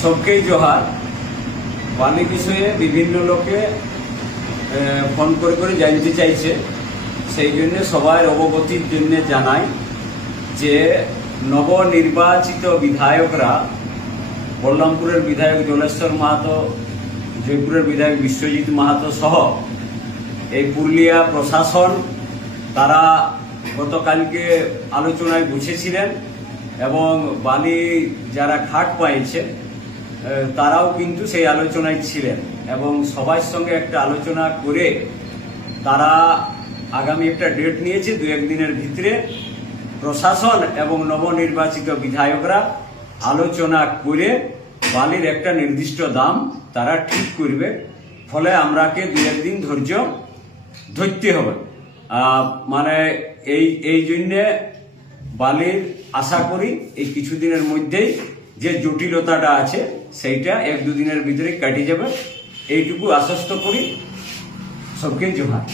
সবকেই জোহার। বালি বিষয়ে বিভিন্ন লোকে ফোন করে করে জানতে চাইছে, সেই জন্য সবার অবগতির জন্য জানাই যে নবনির্বাচিত বিধায়করা, বল্লমপুরের বিধায়ক জলেশ্বর মাহাতো, জয়পুরের বিধায়ক বিশ্বজিৎ মাহাতো সহ এই পুরুলিয়া প্রশাসন তারা গতকালকে আলোচনায় বসেছিলেন এবং বালি যারা ঘাট পাইছে তারাও কিন্তু সেই আলোচনায় ছিলেন এবং সবার সঙ্গে একটা আলোচনা করে তারা আগামী একটা ডেট নিয়েছে, 2-1 দিনের ভিতরে প্রশাসন এবং নবনির্বাচিত বিধায়করা আলোচনা করে বালির একটা নির্দিষ্ট দাম তারা ঠিক করবে। ফলে আমরাকে 2-1 দিন ধৈর্য ধরতে হবে। মানে এই জন্যে বালির আশা করি এই কিছুদিনের মধ্যেই যে জটিলতাটা আছে সেইটা 1-2 দিনের ভিতরে কাটিয়ে যাবে, এইটুকু আশ্বস্ত করি। সবকে জোহার।